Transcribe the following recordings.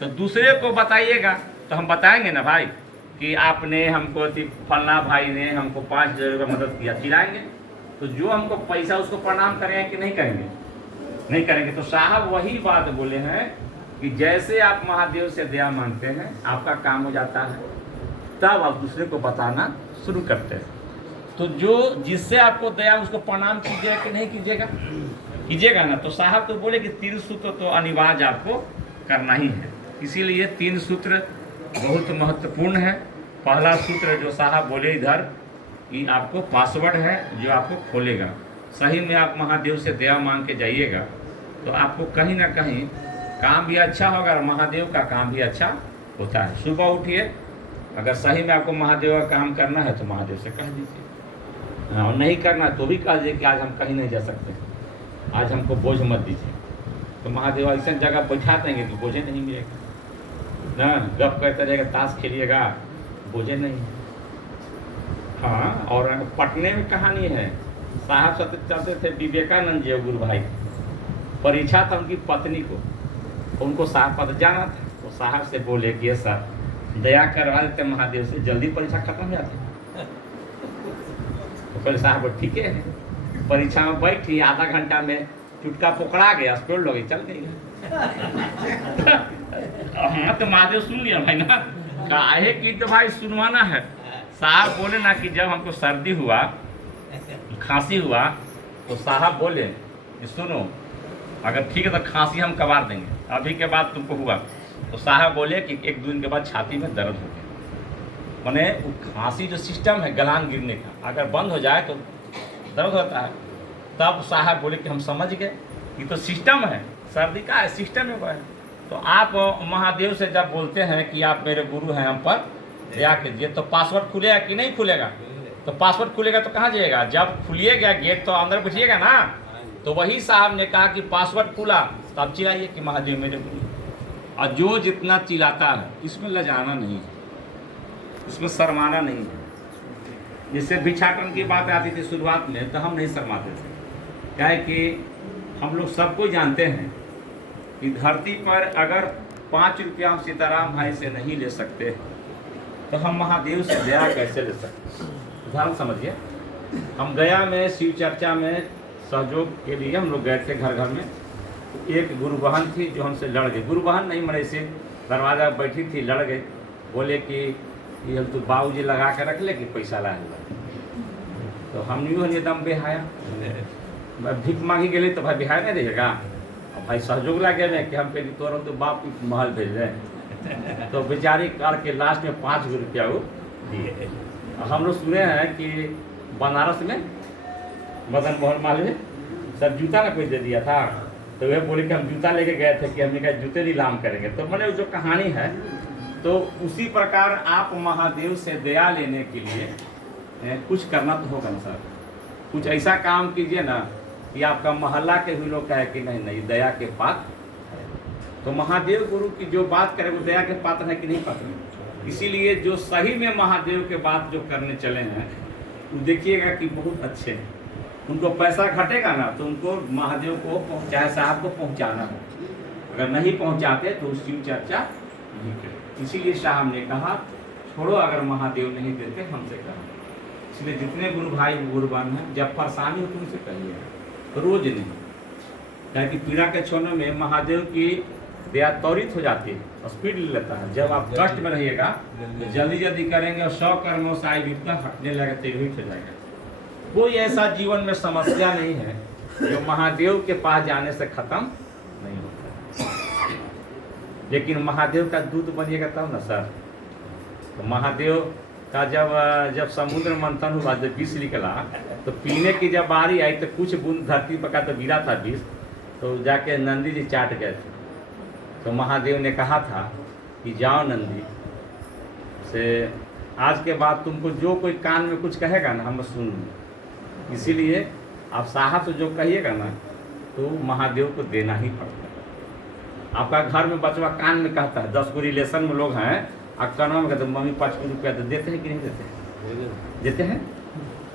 तो दूसरे को बताइएगा तो हम बताएंगे ना भाई कि आपने हमको फलना भाई ने हमको 5,000 रुपये मदद किया, चिल्लाएंगे। तो जो हमको पैसा उसको प्रणाम करेंगे कि नहीं करेंगे? नहीं करेंगे। तो साहब वही बात बोले हैं कि जैसे आप महादेव से दया मांगते हैं आपका काम हो जाता है, तब आप दूसरे को बताना शुरू करते हैं। तो जो जिससे आपको दया उसको प्रणाम कीजिएगा कि नहीं कीजिएगा? कीजिएगा ना। तो साहब तो बोले कि 3 सूत्र तो अनिवार्य आपको करना ही है। इसीलिए 3 सूत्र बहुत महत्वपूर्ण है। पहला सूत्र जो साहब बोले इधर कि आपको पासवर्ड है जो आपको खोलेगा। सही में आप महादेव से दया मांग के जाइएगा तो आपको कहीं ना कहीं काम भी अच्छा होगा और महादेव का काम भी अच्छा होता है। सुबह उठिए, अगर सही में आपको महादेव का काम करना है तो महादेव से कह दीजिए, और नहीं करना है तो भी कह दीजिए कि आज हम कहीं नहीं जा सकते, आज हमको बोझ मत दीजिए। तो महादेव ऐसा जगह बैठा देंगे कि बोझे नहीं मिलेगा ना। गप करते रहेगा, ताश खेलिएगा, बोझे नहीं। हाँ, और पटने में कहानी है, साहब सत्य चलते थे विवेकानंद जी गुरु भाई, परीक्षा था उनकी पत्नी को, उनको साहब पद जाना था। तो साहब से बोले कि ये सर दया करवा देते महादेव से, जल्दी परीक्षा खत्म हो जाती। तो पहले साहब ठीक है, परीक्षा में बैठी, आधा घंटा में चुटका पकड़ा गया, स्कूल लोग चल गई। हाँ तो महादेव सुन लिया भाई ना, काहे की तो भाई सुनवाना है। साहब बोले ना कि जब हमको सर्दी हुआ, खांसी हुआ, तो साहब बोले कि सुनो अगर ठीक है तो खांसी हम कबार देंगे, अभी के बाद तुमको हुआ। तो साहब बोले कि 1-2 दिन के बाद छाती में दर्द हो गया। माने वो खांसी जो सिस्टम है गलान गिरने का, अगर बंद हो जाए तो दर्द होता है। तब साहब बोले कि हम समझ गए ये तो सिस्टम है, सर्दी का है, सिस्टम है वह। तो आप महादेव से जब बोलते हैं कि आप मेरे गुरु हैं, हम पर दया कीजिए, तो पासवर्ड खुलेगा कि नहीं खुलेगा? तो पासवर्ड खुलेगा तो कहाँ जाइएगा? जब खुलिएगा गेट तो अंदर घुसिएगा ना। तो वही साहब ने कहा कि पासवर्ड खुला, तो आप चिल्लाइए कि महादेव मेरे गुरु। और जो जितना चिल्लाता है इसमें लजाना नहीं है, इसमें शर्माना नहीं है। जैसे भिक्षाटन की बात आती थी शुरुआत में, तो हम नहीं शर्माते थे, क्या है कि हम लोग सबको जानते हैं कि धरती पर अगर 5 रुपया हम सीताराम भाई से नहीं ले सकते तो हम महादेव से दया कैसे ले सकते? उदाहरण समझिए, हम गया में शिव चर्चा में सहयोग के लिए हम लोग गए थे घर घर में। एक गुरु बहन थी जो हमसे लड़ गई, गुरु बहन नहीं मरे से दरवाजा पर बैठी थी, लड़ गए। बोले कि ये हम तो बाबूजी लगा के रख ले कि पैसा ला। तो हम यूँ एकदम बेहाया, भीख मांगी गए तो भाई बिहार नहीं रहेगा। और भाई सहयोग लगे में कि हम कहीं तोर तो बाप महल भेज रहे। तो बेचारी करके लास्ट में 5 रुपया वो दिए। हम लोग सुने हैं कि बनारस में मदन मोहन मालवीय सर जूता ना कोई दे दिया था, तो वे बोले कि हम जूता लेके गए थे कि हमने कहा जूते नीलाम करेंगे। तो मैंने जो कहानी है, तो उसी प्रकार आप महादेव से दया लेने के लिए कुछ करना तो होगा ना सर। कुछ ऐसा काम कीजिए ना कि आपका मोहल्ला के भी लोग कहे कि नहीं नहीं दया के पात्र है। तो महादेव गुरु की जो बात करे वो दया के पात्र है कि नहीं पात्र। इसीलिए जो सही में महादेव के बात जो करने चले हैं वो देखिएगा कि बहुत अच्छे हैं। उनको पैसा घटेगा ना तो उनको महादेव को चाहे साहब को पहुंचाना हो, अगर नहीं पहुंचाते तो शिव चर्चा नहीं करें। इसीलिए साहब ने कहा छोड़ो, अगर महादेव नहीं देते हमसे करो। इसलिए जितने गुरु भाई गुरुबान हैं, जब परेशानी हो तुमसे कहिए, रोज नहीं। क्या कि पीड़ा के क्षणों में महादेव की दया त्वरित हो जाती है, स्पीड ले लेता है। जब आप कष्ट में रहिएगा तो जल्दी जल्दी करेंगे और 100 कर्मों से आई विपदा हटने लगे तेरहित हो जाएगा। कोई ऐसा जीवन में समस्या नहीं है जो महादेव के पास जाने से खत्म नहीं होता। लेकिन महादेव का दूत बनिएगा तब ना सर। तो महादेव का जब समुद्र मंथन हुआ, जब विष निकला, तो पीने की जब बारी आई तो कुछ बूंद धरती पर का तो गिरा था विष, तो जाके नंदी जी चाट गए थे। तो महादेव ने कहा था कि जाओ नंदी से, आज के बाद तुमको जो कोई कान में कुछ कहेगा ना हम सुन लूँ। इसीलिए आप साहब से जो कहिएगा ना तो महादेव को देना ही पड़ता है। आपका घर में बचवा कान में कहता है, 10 गो रिलेशन में लोग हैं, अक्कनवा में कहते मम्मी 5 रुपया तो देते हैं कि नहीं देते हैं? देते हैं।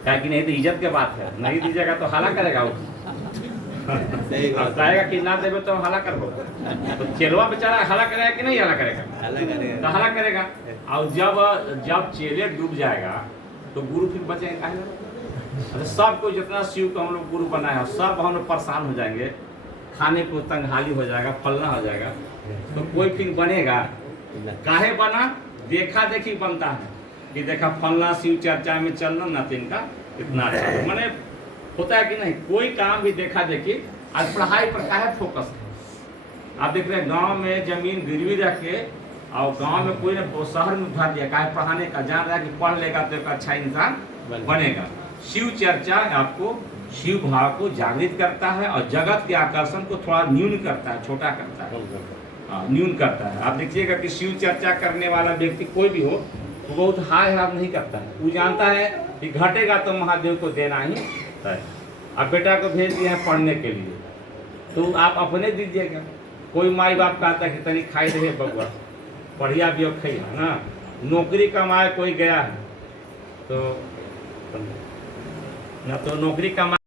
क्या कि नहीं तो इज्जत की बात है, नहीं दीजिएगा तो हाला करेगा वो। सही अब बात कहेगा कि ना देवे तो हला करबो, तो चेलवा बेचारा हला करेगा कि नहीं हला करेगा? अलग तो करेगा। हला करेगा। और जब चेले डूब जाएगा तो गुरु फिर बचेंगे काहे लगे? अच्छा, सबको जितना शिव को हम लोग गुरु बनाया सब हम लोग परेशान हो जाएंगे, खाने को तंगहाली हो जाएगा, फलना हो जाएगा, तो कोई फिर बनेगा? काहे बना? देखा देखी बनता है कि देखा फलना शिव चर्चा में चलना ना तो इनका इतना अच्छा है। माने होता है कि नहीं, कोई काम भी देखा देखी। आज पढ़ाई पर काहे फोकस है? आप देख रहे हैं गांव में जमीन गिरवी रख के और गांव में कोई ने शहर में उठा दिया, काहे पढ़ाने का, जान रहा है कि पढ़ लेगा तो एक अच्छा इंसान बनेगा। शिव चर्चा आपको शिव भाव को जागृत करता है और जगत के आकर्षण को थोड़ा न्यून करता है, छोटा करता है, न्यून करता है। आप देखिएगा कि शिव चर्चा करने वाला व्यक्ति कोई भी हो वो बहुत हाय हाय नहीं करता है, वो जानता है कि घटेगा तो महादेव को देना ही है। अब बेटा को भेज दिया है पढ़ने के लिए, तो आप अपने दीजिएगा। कोई माई बाप कहता है कि तनी खाई रहे बबुआ, बढ़िया भी खाई है ना, नौकरी कमाए कोई गया है तो ना, तो नौकरी कमा